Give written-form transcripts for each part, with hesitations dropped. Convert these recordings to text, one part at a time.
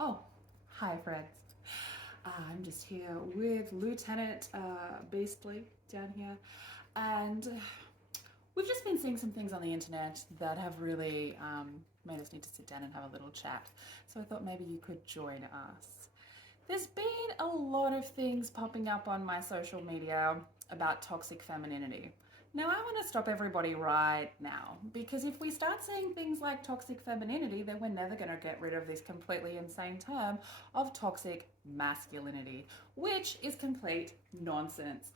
Oh, hi, friends. I'm just here with Lieutenant Beastly down here, and we've just been seeing some things on the internet that have really made us need to sit down and have a little chat. So I thought maybe you could join us. There's been a lot of things popping up on my social media about toxic femininity. Now, I want to stop everybody right now because if we start saying things like toxic femininity, then we're never going to get rid of this completely insane term of toxic masculinity, which is complete nonsense.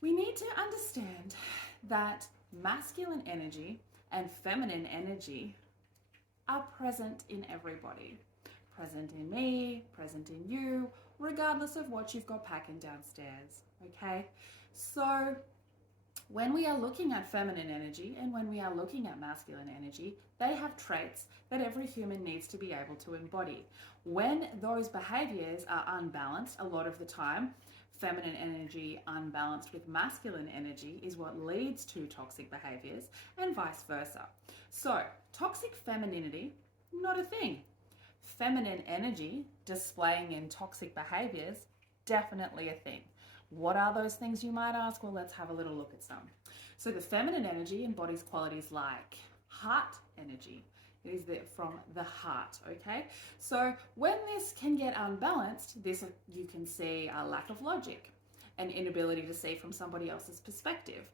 We need to understand that masculine energy and feminine energy are present in everybody. Present in me, present in you, regardless of what you've got packing downstairs. Okay? So, when we are looking at feminine energy and when we are looking at masculine energy, they have traits that every human needs to be able to embody. When those behaviors are unbalanced, a lot of the time, feminine energy unbalanced with masculine energy is what leads to toxic behaviors and vice versa. So, toxic femininity, not a thing. Feminine energy displaying in toxic behaviors, definitely a thing. What are those things, you might ask? Well, let's have a little look at some. So, the feminine energy embodies qualities like heart energy. It is from the heart, okay? So, when this can get unbalanced, this you can see a lack of logic, an inability to see from somebody else's perspective.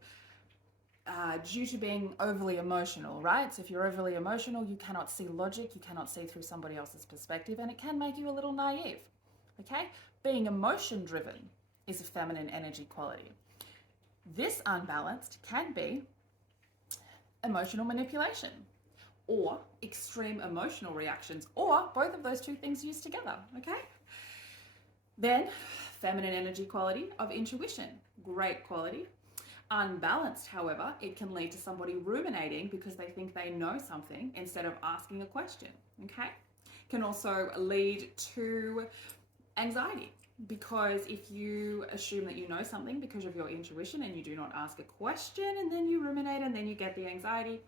Due to being overly emotional, right? So if you're overly emotional, you cannot see logic, you cannot see through somebody else's perspective, and it can make you a little naive, okay? Being emotion driven is a feminine energy quality. This unbalanced can be emotional manipulation or extreme emotional reactions, or both of those two things used together, okay? Then, feminine energy quality of intuition, great quality. Unbalanced, however, it can lead to somebody ruminating because they think they know something instead of asking a question, okay? Can also lead to anxiety because if you assume that you know something because of your intuition and you do not ask a question and then you ruminate and then you get the anxiety,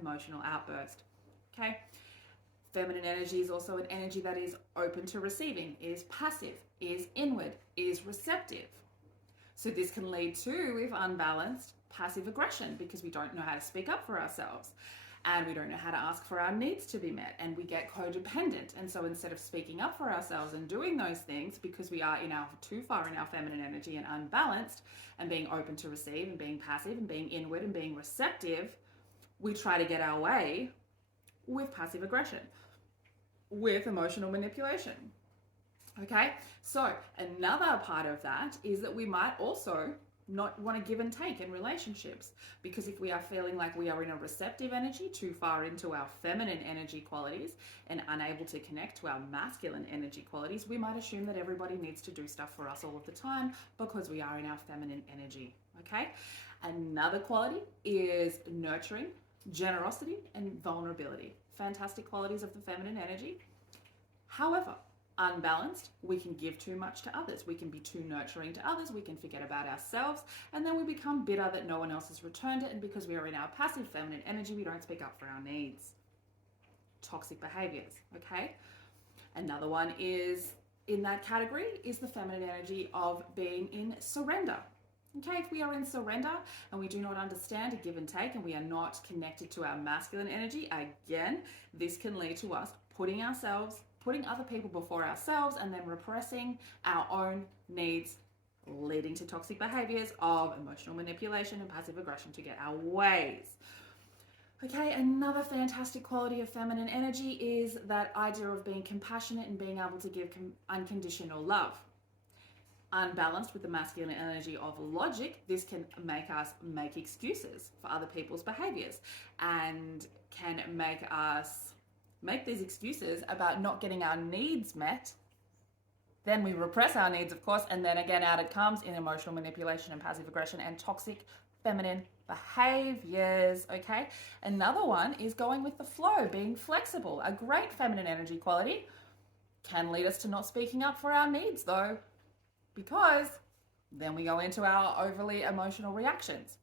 emotional outburst, okay? Feminine energy is also an energy that is open to receiving, is passive, is inward, is receptive. So this can lead to, if unbalanced, passive aggression because we don't know how to speak up for ourselves and we don't know how to ask for our needs to be met, and we get codependent. And so instead of speaking up for ourselves and doing those things because we are too far in our feminine energy and unbalanced and being open to receive and being passive and being inward and being receptive, we try to get our way with passive aggression, with emotional manipulation. Okay, so another part of that is that we might also not want to give and take in relationships, because if we are feeling like we are in a receptive energy, too far into our feminine energy qualities and unable to connect to our masculine energy qualities, we might assume that everybody needs to do stuff for us all of the time because we are in our feminine energy. Okay, another quality is nurturing, generosity, and vulnerability. Fantastic qualities of the feminine energy. However, unbalanced, we can give too much to others. We can be too nurturing to others. We can forget about ourselves. And then we become bitter that no one else has returned it. And because we are in our passive feminine energy, we don't speak up for our needs. Toxic behaviors, okay? Another one is in that category is the feminine energy of being in surrender. Okay, if we are in surrender and we do not understand a give and take and we are not connected to our masculine energy, again, this can lead to us putting other people before ourselves and then repressing our own needs, leading to toxic behaviors of emotional manipulation and passive aggression to get our ways. Okay, another fantastic quality of feminine energy is that idea of being compassionate and being able to give unconditional love. Unbalanced with the masculine energy of logic, this can make us make excuses for other people's behaviors and can make us make these excuses about not getting our needs met. Then we repress our needs, of course, and then again out it comes in emotional manipulation and passive aggression and toxic feminine behaviors. Okay, another one is going with the flow, being flexible. A great feminine energy quality can lead us to not speaking up for our needs, though, because then we go into our overly emotional reactions.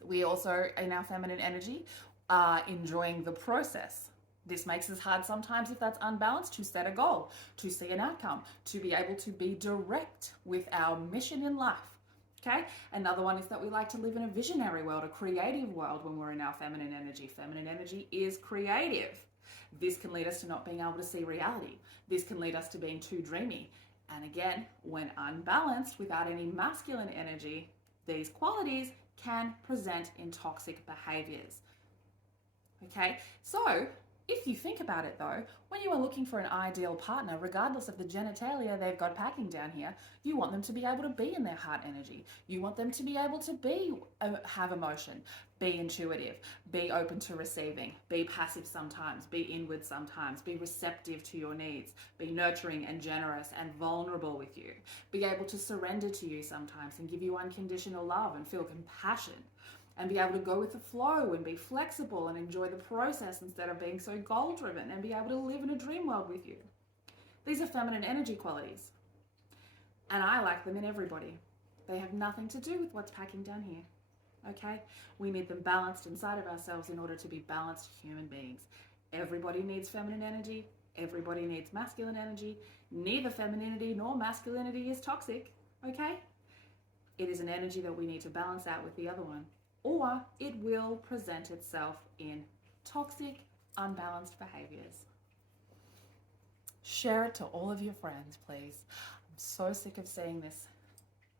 We also, in our feminine energy, are enjoying the process, This makes it hard sometimes, if that's unbalanced, to set a goal, to see an outcome, to be able to be direct with our mission in life. Okay? Another one is that we like to live in a visionary world, a creative world when we're in our feminine energy. Feminine energy is creative. This can lead us to not being able to see reality. This can lead us to being too dreamy. And again, when unbalanced without any masculine energy, these qualities can present in toxic behaviors. Okay? So, if you think about it though, when you are looking for an ideal partner, regardless of the genitalia they've got packing down here, you want them to be able to be in their heart energy. You want them to be able to have emotion, be intuitive, be open to receiving, be passive sometimes, be inward sometimes, be receptive to your needs, be nurturing and generous and vulnerable with you, be able to surrender to you sometimes and give you unconditional love and feel compassion, and be able to go with the flow and be flexible and enjoy the process instead of being so goal-driven, and be able to live in a dream world with you. These are feminine energy qualities, and I like them in everybody. They have nothing to do with what's packing down here, okay? We need them balanced inside of ourselves in order to be balanced human beings. Everybody needs feminine energy. Everybody needs masculine energy. Neither femininity nor masculinity is toxic, okay? It is an energy that we need to balance out with the other one, or it will present itself in toxic, unbalanced behaviors. Share it to all of your friends, please. I'm so sick of seeing this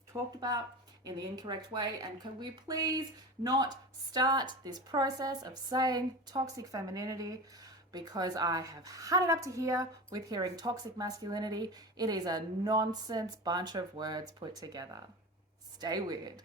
talked about in the incorrect way, and can we please not start this process of saying toxic femininity, because I have had it up to here with hearing toxic masculinity. It is a nonsense bunch of words put together. Stay weird.